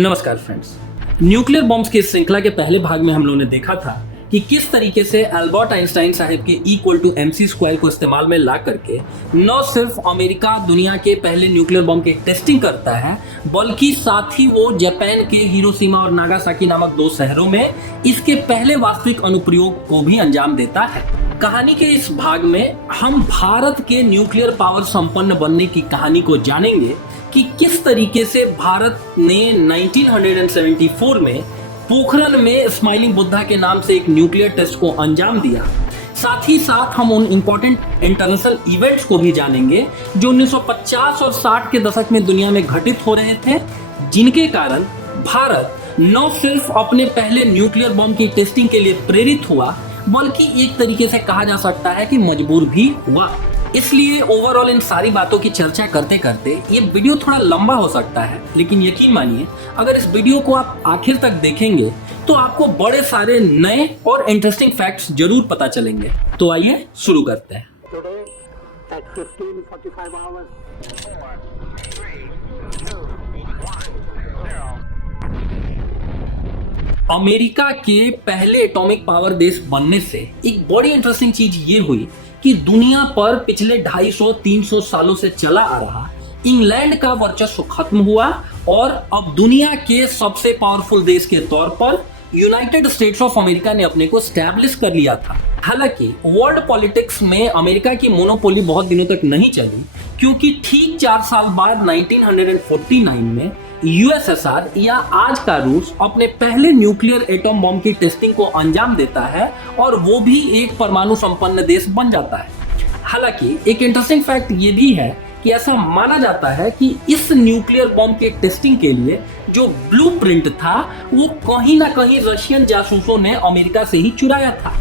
नमस्कार friends. Nuclear bombs की इस श्रृंखला के पहले भाग में हम लोगों ने देखा था कि किस तरीके से अल्बर्ट आइंस्टाइन साहब के E=mc² को इस्तेमाल में ला करके न सिर्फ अमेरिका दुनिया के पहले न्यूक्लियर बॉम्ब की टेस्टिंग करता है, बल्कि साथ ही वो जापान के हिरोशिमा और नागासाकी नामक दो शहरों में इसके पहले वास्तविक अनुप्रयोग को भी अंजाम देता है। कहानी के इस भाग में हम भारत के न्यूक्लियर पावर संपन्न बनने की कहानी को जानेंगे कि किस तरीके से भारत ने 1974 में पोखरण में स्माइलिंग बुद्धा के नाम से एक न्यूक्लियर टेस्ट को अंजाम दिया। साथ ही साथ हम उन इम्पोर्टेंट इंटरनेशनल इवेंट्स को भी जानेंगे जो 1950 और 60 के दशक में दुनिया में घटित हो रहे थे, जिनके कारण भारत न सिर्फ अपने पहले न्यूक्लियर बम की टेस्टिंग के लिए प्रेरित हुआ, बल्कि एक तरीके से कहा जा सकता है कि मजबूर भी हुआ। इसलिए ओवरऑल इन सारी बातों की चर्चा करते करते ये वीडियो थोड़ा लंबा हो सकता है, लेकिन यकीन मानिए अगर इस वीडियो को आप आखिर तक देखेंगे तो आपको बड़े सारे नए और इंटरेस्टिंग फैक्ट्स जरूर पता चलेंगे। तो आइए शुरू करते हैं। अमेरिका के पहले एटॉमिक पावर देश बनने से एक बड़ी इंटरेस्टिंग चीज ये हुई कि दुनिया पर पिछले 250-300 सालों से चला आ रहा इंग्लैंड का वर्चस्व खत्म हुआ और अब दुनिया के सबसे पावरफुल देश के तौर पर यूनाइटेड स्टेट्स ऑफ अमेरिका ने अपने को स्टैब्लिश कर लिया था। हालांकि वर्ल्ड पॉलिटिक्स में अमेरिका की मोनोपोली बहुत दिनों तक नहीं चली, क्योंकि ठीक 4 साल बाद 1949 में यूएसएसआर या आज का रूस अपने पहले न्यूक्लियर एटम बम की टेस्टिंग को अंजाम देता है और वो भी एक परमाणु संपन्न देश बन जाता है। हालांकि एक इंटरेस्टिंग फैक्ट ये भी है कि ऐसा माना जाता है कि इस न्यूक्लियर बम के टेस्टिंग के लिए जो ब्लूप्रिंट था वो कहीं ना कहीं रशियन जासूसों ने अमेरिका से ही चुराया था।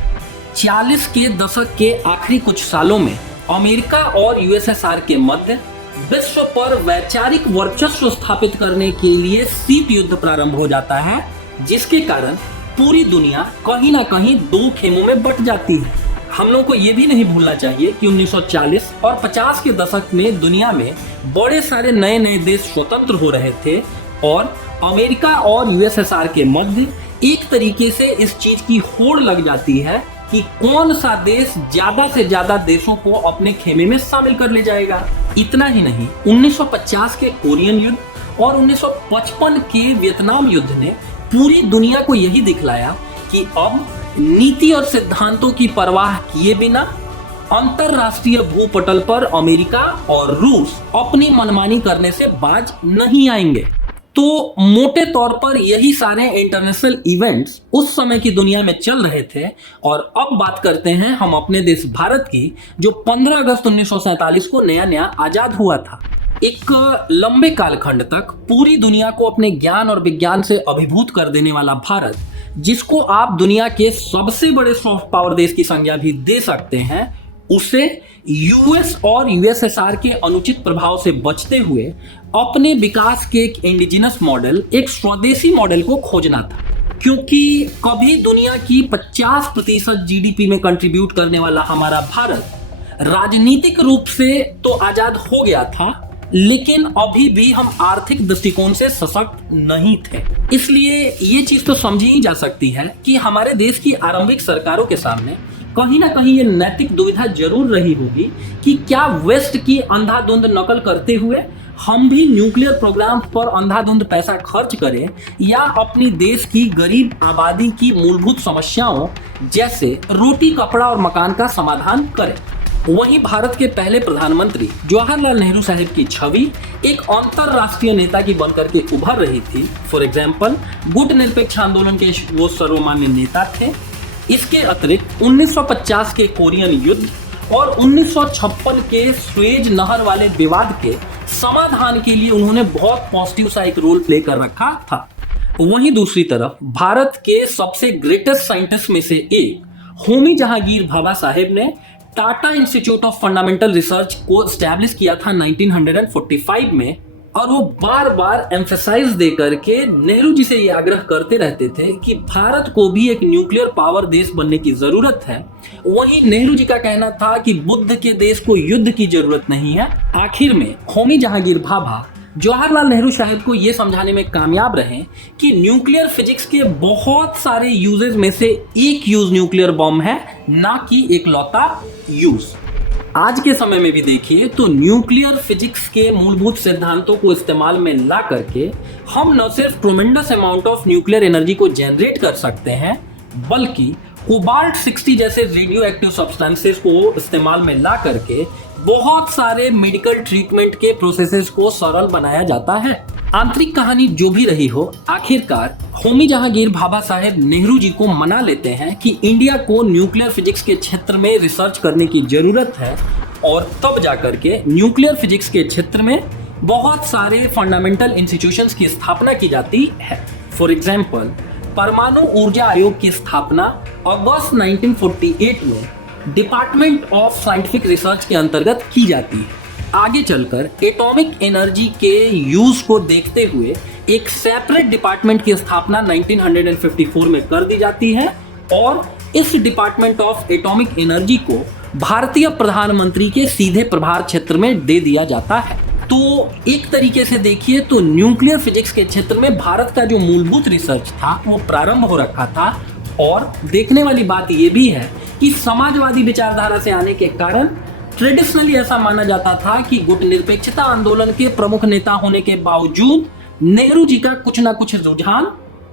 40 के दशक के आखिरी कुछ सालों में अमेरिका और यूएसएसआर के मध्य विश्व पर वैचारिक वर्चस्व स्थापित करने के लिए शीत युद्ध प्रारंभ हो जाता है, जिसके कारण पूरी दुनिया कहीं ना कहीं दो खेमों में बट जाती है। हम लोग को ये भी नहीं भूलना चाहिए कि 1940 और 50 के दशक में दुनिया में बड़े सारे नए नए देश स्वतंत्र हो रहे थे और अमेरिका और यूएसएसआर के मध्य एक तरीके से इस चीज की होड़ लग जाती है कि कौन सा देश ज्यादा से ज्यादा देशों को अपने खेमे में शामिल कर ले जाएगा। इतना ही नहीं, 1950 के कोरियन युद्ध और 1955 के वियतनाम युद्ध ने पूरी दुनिया को यही दिखलाया कि अब नीति और सिद्धांतों की परवाह किए बिना अंतरराष्ट्रीय भूपटल पर अमेरिका और रूस अपनी मनमानी करने से बाज नहीं आएंगे। तो मोटे तौर पर यही सारे इंटरनेशनल इवेंट्स उस समय की दुनिया में चल रहे थे। और अब बात करते हैं हम अपने देश भारत की, जो 15 अगस्त 1947 को नया नया आजाद हुआ था। एक लंबे कालखंड तक पूरी दुनिया को अपने ज्ञान और विज्ञान से अभिभूत कर देने वाला भारत, जिसको आप दुनिया के सबसे बड़े सॉफ्ट पावर देश की संज्ञा भी दे सकते हैं, उसे यूएस और यूएसएसआर के अनुचित प्रभाव से बचते हुए अपने विकास के एक इंडिजिनस मॉडल, एक स्वदेशी मॉडल को खोजना था। क्योंकि कभी दुनिया की 50% जीडीपी में कंट्रीब्यूट करने वाला हमारा भारत राजनीतिक रूप से तो आजाद हो गया था, लेकिन अभी भी हम आर्थिक दृष्टिकोण से सशक्त नहीं थे। इसलिए ये चीज तो समझी ही जा सकती है कि हमारे देश की आरंभिक सरकारों के सामने कहीं ना कहीं ये नैतिक दुविधा जरूर रही होगी कि क्या वेस्ट की अंधाधुंध नकल करते हुए हम भी न्यूक्लियर प्रोग्राम पर अंधाधुंध पैसा खर्च करें, या अपनी देश की गरीब आबादी की मूलभूत समस्याओं जैसे रोटी, कपड़ा और मकान का समाधान करें। वहीं भारत के पहले प्रधानमंत्री जवाहरलाल नेहरू साहब की छवि एक अंतरराष्ट्रीय नेता की बनकर के उभर रही थी। फॉर एग्जाम्पल, गुट निरपेक्ष आंदोलन के वो सर्वमान्य नेता थे। इसके अतिरिक्त 1950 के कोरियन युद्ध और 1956 के स्वेज नहर वाले विवाद के समाधान के लिए उन्होंने बहुत पॉजिटिव सा एक रोल प्ले कर रखा था। वहीं दूसरी तरफ भारत के सबसे ग्रेटेस्ट साइंटिस्ट में से एक होमी जहांगीर भाभा साहेब ने Tata institute of fundamental research को एस्टैब्लिश किया था 1945 में, और वो बार बार एम्फेसाइज दे करके नेहरू जी से ये आग्रह करते रहते थे कि भारत को भी एक न्यूक्लियर पावर देश बनने की जरूरत है। वहीं नेहरू जी का कहना था कि बुद्ध के देश को युद्ध की जरूरत नहीं है। आखिर में होमी जहांगीर भाभा जवाहरलाल नेहरू शायद को यह समझाने में कामयाब रहे कि न्यूक्लियर फिजिक्स के बहुत सारे यूजेस में से एक यूज न्यूक्लियर बॉम्ब है, ना कि एक लौता यूज। आज के समय में भी देखिए तो न्यूक्लियर फिजिक्स के मूलभूत सिद्धांतों को इस्तेमाल में ला करके हम न सिर्फ ट्रोमेंडस अमाउंट ऑफ न्यूक्लियर एनर्जी को जनरेट कर सकते हैं, बल्कि कोबाल्ट 60 जैसे रेडियो एक्टिव सब्सटेंसेस को इस्तेमाल में ला करके बहुत सारे मेडिकल ट्रीटमेंट के प्रोसेसेस को सरल बनाया जाता है। आंतरिक कहानी जो भी रही हो, आखिरकार होमी जहांगीर भाभा साहेब नेहरू जी को मना लेते हैं कि इंडिया को न्यूक्लियर फिजिक्स के क्षेत्र में रिसर्च करने की जरूरत है, और तब जाकर के न्यूक्लियर फिजिक्स के क्षेत्र में बहुत सारे फंडामेंटल इंस्टीट्यूशंस की स्थापना की जाती है। फॉर एग्जाम्पल, परमाणु ऊर्जा आयोग की स्थापना अगस्त 1948 में डिपार्टमेंट ऑफ साइंटिफिक रिसर्च के अंतर्गत की जाती है। आगे चलकर एटॉमिक एनर्जी के यूज को देखते हुए एक सेपरेट डिपार्टमेंट की स्थापना 1954 में कर दी जाती है, और इस डिपार्टमेंट ऑफ एटॉमिक एनर्जी को भारतीय प्रधानमंत्री के सीधे प्रभार क्षेत्र में दे दिया जाता है। तो एक तरीके से देखिए तो न्यूक्लियर फिजिक्स के क्षेत्र में भारत का जो मूलभूत रिसर्च था वो प्रारंभ हो रखा था। और देखने वाली बात ये भी है कि समाजवादी विचारधारा से आने के कारण ट्रेडिशनली ऐसा माना जाता था कि गुटनिरपेक्षता आंदोलन के प्रमुख नेता होने के बावजूद नेहरू जी का कुछ ना कुछ रुझान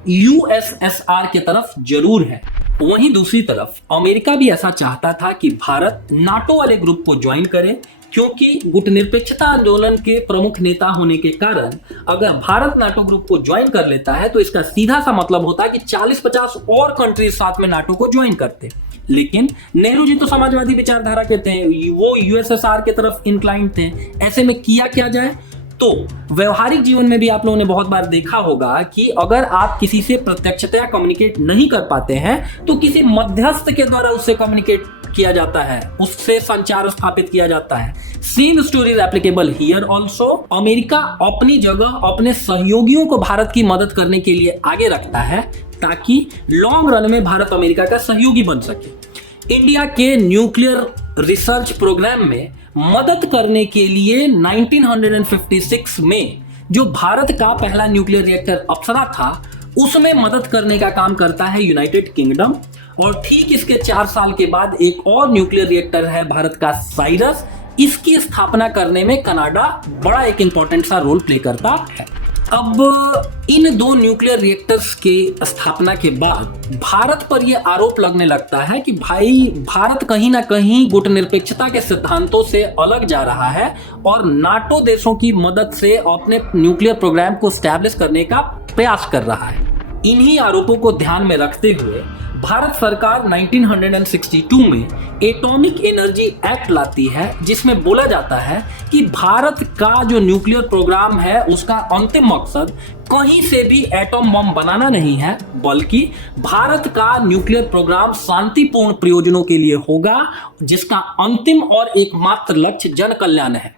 यूएसएसआर की तरफ जरूर है। वहीं दूसरी तरफ अमेरिका भी ऐसा चाहता था कि भारत नाटो वाले ग्रुप को ज्वाइन करे, क्योंकि गुटनिरपेक्षता आंदोलन के प्रमुख नेता होने के कारण अगर भारत नाटो ग्रुप को ज्वाइन कर लेता है तो इसका सीधा सा मतलब होता कि 40-50 और कंट्रीज साथ में नाटो को ज्वाइन करते। लेकिन नेहरू जी तो समाजवादी विचारधारा के थे, वो यूएसएसआर के तरफ इंक्लाइंड थे। ऐसे में किया क्या जाए? तो व्यवहारिक जीवन में भी आप लोगों ने बहुत बार देखा होगा कि अगर आप किसी से प्रत्यक्षतया कम्युनिकेट नहीं कर पाते हैं तो किसी मध्यस्थ के द्वारा उससे कम्युनिकेट किया जाता है, उससे संचार स्थापित किया जाता है। Same story is applicable here also. America अपनी जगह अपने सहयोगियों को भारत की मदद करने के लिए आगे रखता है ताकि लॉन्ग रन में भारत अमेरिका का सहयोगी बन सके। इंडिया के न्यूक्लियर रिसर्च प्रोग्राम में मदद करने के लिए 1956 में जो भारत का पहला न्यूक्लियर रिएक्टर अप्सरा था उसमें मदद करने का काम करता है यूनाइटेड किंगडम। और ठीक इसके 4 साल के बाद एक और न्यूक्लियर रिएक्टर है भारत का साइरस, इसकी स्थापना करने में कनाडा बड़ा एक इंपॉर्टेंट सा रोल प्ले करता है। अब इन दो न्यूक्लियर रिएक्टर्स के स्थापना के बाद भारत पर यह आरोप लगने लगता है कि भाई भारत कहीं ना कहीं गुटनिरपेक्षता के सिद्धांतों से अलग जा रहा है और नाटो देशों की मदद से अपने न्यूक्लियर प्रोग्राम को स्टैब्लिश करने का प्रयास कर रहा है। इन्हीं आरोपों को ध्यान में रखते हुए भारत सरकार 1962 में एटॉमिक एनर्जी एक्ट लाती है, जिसमें बोला जाता है कि भारत का जो न्यूक्लियर प्रोग्राम है उसका अंतिम मकसद कहीं से भी एटॉम बम बनाना नहीं है, बल्कि भारत का न्यूक्लियर प्रोग्राम शांतिपूर्ण प्रयोजनों के लिए होगा, जिसका अंतिम और एकमात्र लक्ष्य जन कल्याण है।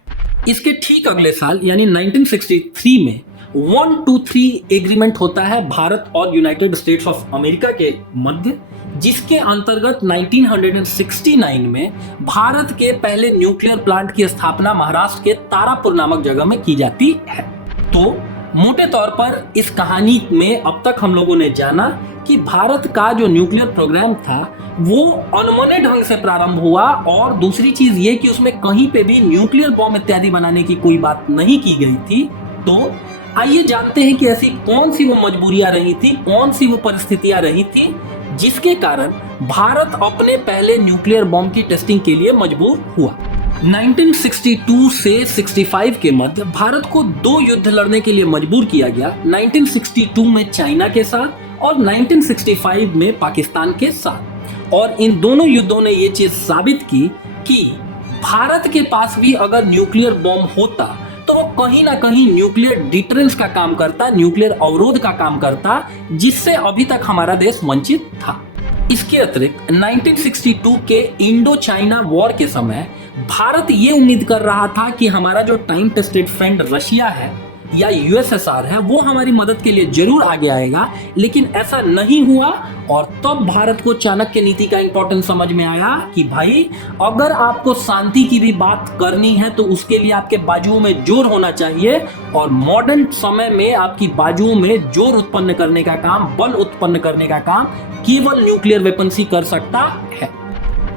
इसके ठीक अगले साल यानी 1963 में 123 एग्रीमेंट होता है भारत और यूनाइटेड स्टेट्स ऑफ अमेरिका के मध्य, जिसके अंतर्गत 1969 में भारत के पहले न्यूक्लियर प्लांट की स्थापना महाराष्ट्र के तारापुर नामक जगह में की जाती है। तो मोटे तौर पर इस कहानी में अब तक हम लोगों ने जाना कि भारत का जो न्यूक्लियर प्रोग्राम था वो अनमने ढंग से प्रारंभ हुआ, और दूसरी चीज ये कि उसमें कहीं पे भी न्यूक्लियर बॉम्ब इत्यादि बनाने की कोई बात नहीं की गई थी। तो आइए जानते हैं कि ऐसी कौन सी वो मजबूरियां रही थी, कौन सी वो परिस्थितियां रही थी जिसके कारण भारत अपने पहले न्यूक्लियर बॉम्ब की टेस्टिंग के लिए मजबूर हुआ। 1962 से 65 के मध्य भारत को 2 युद्ध लड़ने के लिए मजबूर किया गया, 1962 में चाइना के साथ और 1965 में पाकिस्तान के साथ। और इन दोनों युद्धों ने ये चीज साबित की कि भारत के पास भी अगर न्यूक्लियर बॉम्ब होता तो वो कहीं ना कहीं न्यूक्लियर डिटरेंस का काम करता, न्यूक्लियर अवरोध का काम करता, जिससे अभी तक हमारा देश वंचित था। इसके अतिरिक्त 1962 के इंडो चाइना वॉर के समय भारत ये उम्मीद कर रहा था कि हमारा जो टाइम टेस्टेड फ्रेंड रशिया है या यूएसएसआर है वो हमारी मदद के लिए जरूर आगे आएगा, लेकिन ऐसा नहीं हुआ। और तब भारत को चाणक्य नीति का इंपॉर्टेंस समझ में आया कि भाई अगर आपको शांति की भी बात करनी है तो उसके लिए आपके बाजुओं में जोर होना चाहिए, और मॉडर्न समय में आपकी बाजुओं में जोर उत्पन्न करने का काम, बल उत्पन्न करने का काम केवल न्यूक्लियर वेपन ही कर सकता है।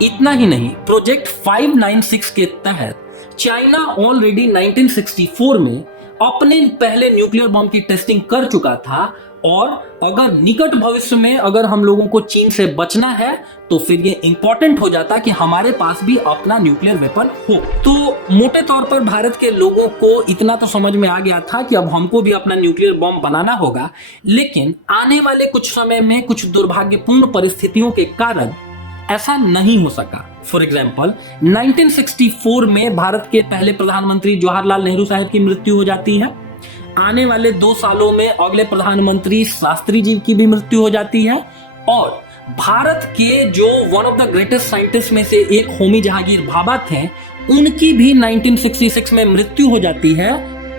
इतना ही नहीं, प्रोजेक्ट 596 के तहत चाइना ऑलरेडी 1964 में अपने पहले न्यूक्लियर बम की टेस्टिंग कर चुका था, और अगर निकट भविष्य में अगर हम लोगों को चीन से बचना है तो फिर ये इंपॉर्टेंट हो जाता कि हमारे पास भी अपना न्यूक्लियर वेपन हो। तो मोटे तौर पर भारत के लोगों को इतना तो समझ में आ गया था कि अब हमको भी अपना न्यूक्लियर बम बनाना होगा, लेकिन आने वाले कुछ समय में कुछ दुर्भाग्यपूर्ण परिस्थितियों के कारण ऐसा नहीं हो सका। फॉर एग्जाम्पल 1964 में भारत के पहले प्रधानमंत्री जवाहरलाल नेहरू साहब की मृत्यु हो जाती है। आने वाले 2 सालों में अगले प्रधानमंत्री शास्त्री जी की भी मृत्यु हो जाती है, और भारत के जो one of the greatest scientist में से एक होमी जहांगीर भाभा थे, उनकी भी 1966 में मृत्यु हो जाती है।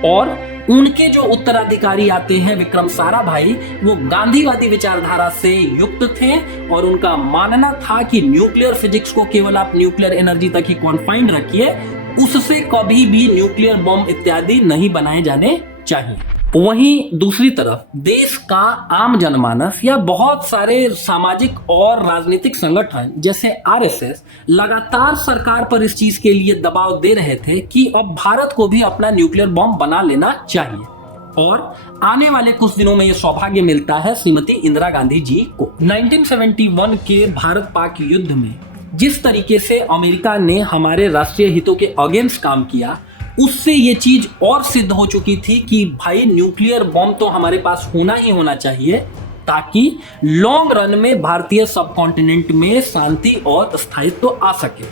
और उनके जो उत्तराधिकारी आते हैं विक्रम साराभाई, वो गांधीवादी विचारधारा से युक्त थे, और उनका मानना था कि न्यूक्लियर फिजिक्स को केवल आप न्यूक्लियर एनर्जी तक ही कॉन्फाइंड रखिए, उससे कभी भी न्यूक्लियर बम इत्यादि नहीं बनाए जाने चाहिए। वहीं दूसरी तरफ देश का आम जनमानस या बहुत सारे सामाजिक और राजनीतिक संगठन जैसे आरएसएस लगातार सरकार पर इस चीज के लिए दबाव दे रहे थे कि अब भारत को भी अपना न्यूक्लियर बम बना लेना चाहिए। और आने वाले कुछ दिनों में यह सौभाग्य मिलता है श्रीमती इंदिरा गांधी जी को। 1971 के भारत पाक युद्ध में जिस तरीके से अमेरिका ने हमारे राष्ट्रीय हितों के अगेंस्ट काम किया, उससे ये चीज और सिद्ध हो चुकी थी कि भाई न्यूक्लियर बम तो हमारे पास होना ही होना चाहिए, ताकि लॉन्ग रन में भारतीय सब कॉन्टिनेंट में शांति और स्थायित्व आ सके।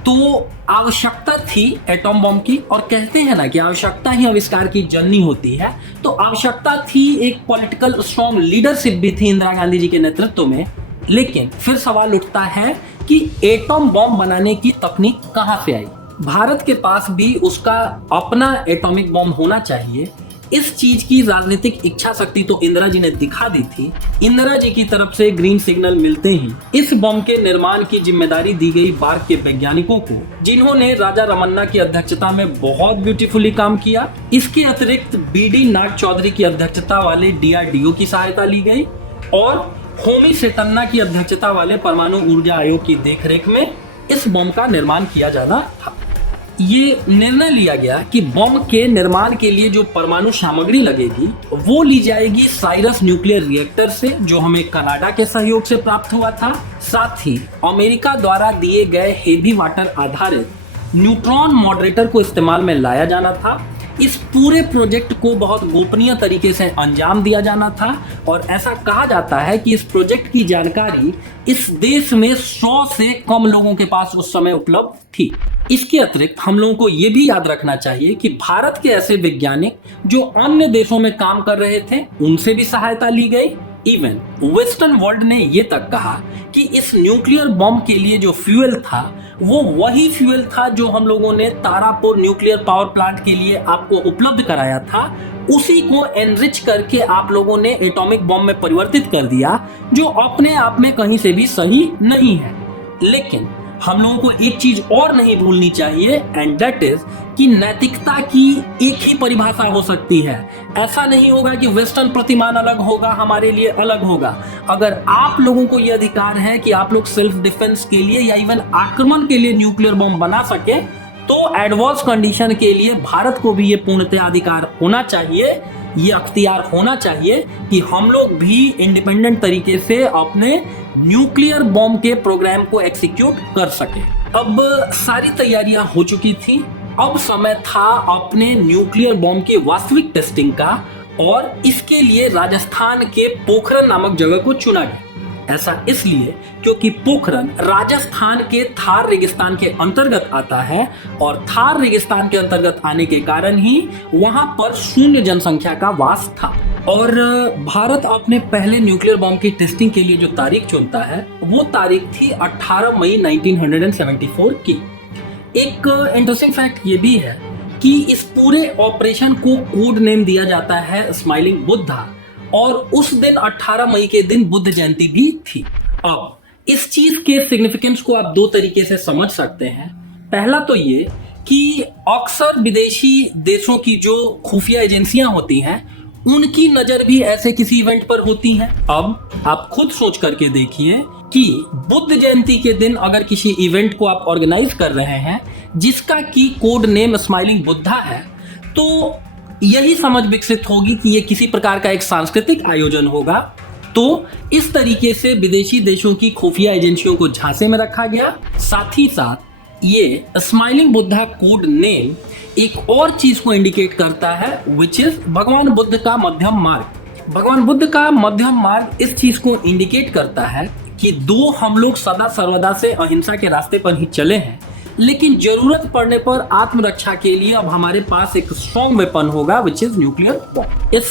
तो आवश्यकता थी एटॉम बम की, और कहते हैं ना कि आवश्यकता ही आविष्कार की जननी होती है। तो आवश्यकता थी एक पॉलिटिकल स्ट्रॉन्ग लीडरशिप भी थी इंदिरा गांधी जी के नेतृत्व में। लेकिन फिर सवाल उठता है कि एटॉम बम बनाने की तकनीक कहां से आई। भारत के पास भी उसका अपना एटॉमिक बम होना चाहिए, इस चीज की राजनीतिक इच्छा शक्ति तो इंदिरा जी ने दिखा दी थी। इंदिरा जी की तरफ से ग्रीन सिग्नल मिलते ही इस बम के निर्माण की जिम्मेदारी दी गई बार्क के वैज्ञानिकों को, जिन्होंने राजा रमन्ना की अध्यक्षता में बहुत ब्यूटीफुली काम किया। इसके अतिरिक्त बीडी नाग चौधरी की अध्यक्षता वाले डीआरडीओ की सहायता ली गई, और होमी सेतन्ना की अध्यक्षता वाले परमाणु ऊर्जा आयोग की देखरेख में इस बम का निर्माण किया जाना था। ये निर्णय लिया गया कि बम के निर्माण के लिए जो परमाणु सामग्री लगेगी वो ली जाएगी साइरस न्यूक्लियर रिएक्टर से, जो हमें कनाडा के सहयोग से प्राप्त हुआ था। साथ ही अमेरिका द्वारा दिए गए हेवी वाटर आधारित न्यूट्रॉन मॉडरेटर को इस्तेमाल में लाया जाना था। इस पूरे प्रोजेक्ट को बहुत गोपनीय तरीके से अंजाम दिया जाना था, और ऐसा कहा जाता है कि इस प्रोजेक्ट की जानकारी इस देश में 100 से कम लोगों के पास उस समय उपलब्ध थी। इसके अतिरिक्त हम लोगों को ये भी याद रखना चाहिए कि भारत के ऐसे वैज्ञानिक जो अन्य देशों में काम कर रहे थे, उनसे भी सहायता ली गई। इवन वेस्टर्न वर्ल्ड ने ये तक कहा कि इस न्यूक्लियर बम के लिए जो फ्यूल था वो वही फ्यूल था जो हम लोगों ने तारापुर न्यूक्लियर पावर प्लांट के लिए आपको उपलब्ध कराया था। उसी को एनरिच करके आप लोगों ने एटॉमिक बम में परिवर्तित कर दिया, जो अपने आप में कहीं से भी सही नहीं है। लेकिन हम लोगों को एक चीज और नहीं भूलनी चाहिए, एंड दैट इज कि नैतिकता की एक ही परिभाषा हो सकती है। ऐसा नहीं होगा कि वेस्टर्न प्रतिमान अलग होगा, हमारे लिए अलग होगा। अगर आप लोगों को यह अधिकार है कि आप लोग सेल्फ डिफेंस के लिए या इवन आक्रमण के लिए न्यूक्लियर बम बना सके, तो एडवर्स कंडीशन के लिए भारत को भी ये पूर्णतः अधिकार होना चाहिए, ये अख्तियार होना चाहिए कि हम लोग भी इंडिपेंडेंट तरीके से अपने न्यूक्लियर बॉम्ब के प्रोग्राम को एग्जीक्यूट कर सके। अब सारी तैयारियां हो चुकी थी, अब समय था अपने न्यूक्लियर बॉम्ब की वास्तविक टेस्टिंग का, और इसके लिए राजस्थान के पोखरन नामक जगह को चुना गया। ऐसा इसलिए क्योंकि पोखरन राजस्थान के थार रेगिस्तान के अंतर्गत आता है, और थार रेगिस्तान के अंतर्गत आने के कारण ही वहां पर शून्य जनसंख्या का वास था। और भारत अपने पहले न्यूक्लियर बॉम्ब की टेस्टिंग के लिए जो तारीख चुनता है वो तारीख थी 18 मई 1974 की। एक इंटरेस्टिंग फैक्ट ये भी है कि इस पूरे ऑपरेशन को कोड नेम दिया जाता है स्माइलिंग बुद्धा, और उस दिन 18 मई के दिन बुद्ध जयंती भी थी। अब इस चीज के सिग्निफिकेंस को आप दो तरीके से समझ सकते हैं। पहला तो ये कि अक्सर विदेशी देशों की जो खुफिया एजेंसियां होती हैं, उनकी नजर भी ऐसे किसी इवेंट पर होती है। अब आप खुद सोच करके देखिए कि बुद्ध जयंती के दिन अगर किसी इवेंट को आप ऑर्गेनाइज कर रहे हैं जिसका की कोड नेम स्माइलिंग बुद्धा है, तो यही समझ विकसित होगी कि यह किसी प्रकार का एक सांस्कृतिक आयोजन होगा। तो इस तरीके से विदेशी देशों की खुफिया एजेंसियों को झांसे में रखा गया। साथ ही साथ ये स्माइलिंग बुद्धा कोड नेम एक और चीज को इंडिकेट करता है, विच इज भगवान बुद्ध का मध्यम मार्ग। भगवान बुद्ध का मध्यम मार्ग इस चीज को इंडिकेट करता है कि दो हम लोग सदा सर्वदा से अहिंसा के रास्ते पर ही चले हैं, लेकिन जरूरत पड़ने पर आत्मरक्षा के लिए अब हमारे पास एक स्ट्रॉन्ग वेपन होगा, विच इज न्यूक्लियर बॉम्ब। इस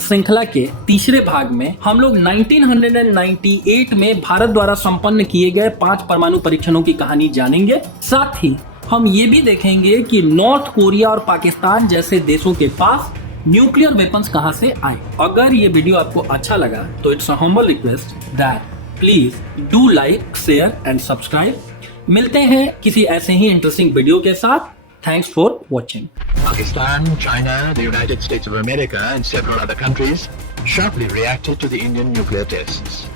श्रृंखला के तीसरे भाग में हम लोग 1998 में भारत द्वारा संपन्न किए गए 5 परमाणु परीक्षणों की कहानी जानेंगे। साथ ही हम ये भी देखेंगे कि नॉर्थ कोरिया और पाकिस्तान जैसे देशों के पास न्यूक्लियर वेपन्स कहां से आए। अगर ये वीडियो आपको अच्छा लगा तो it's a humble request that please do like, share and subscribe. मिलते हैं किसी ऐसे ही इंटरेस्टिंग वीडियो के साथ। Thanks for watching. Pakistan, China, the United States of America and several other countries sharply reacted to the Indian nuclear tests.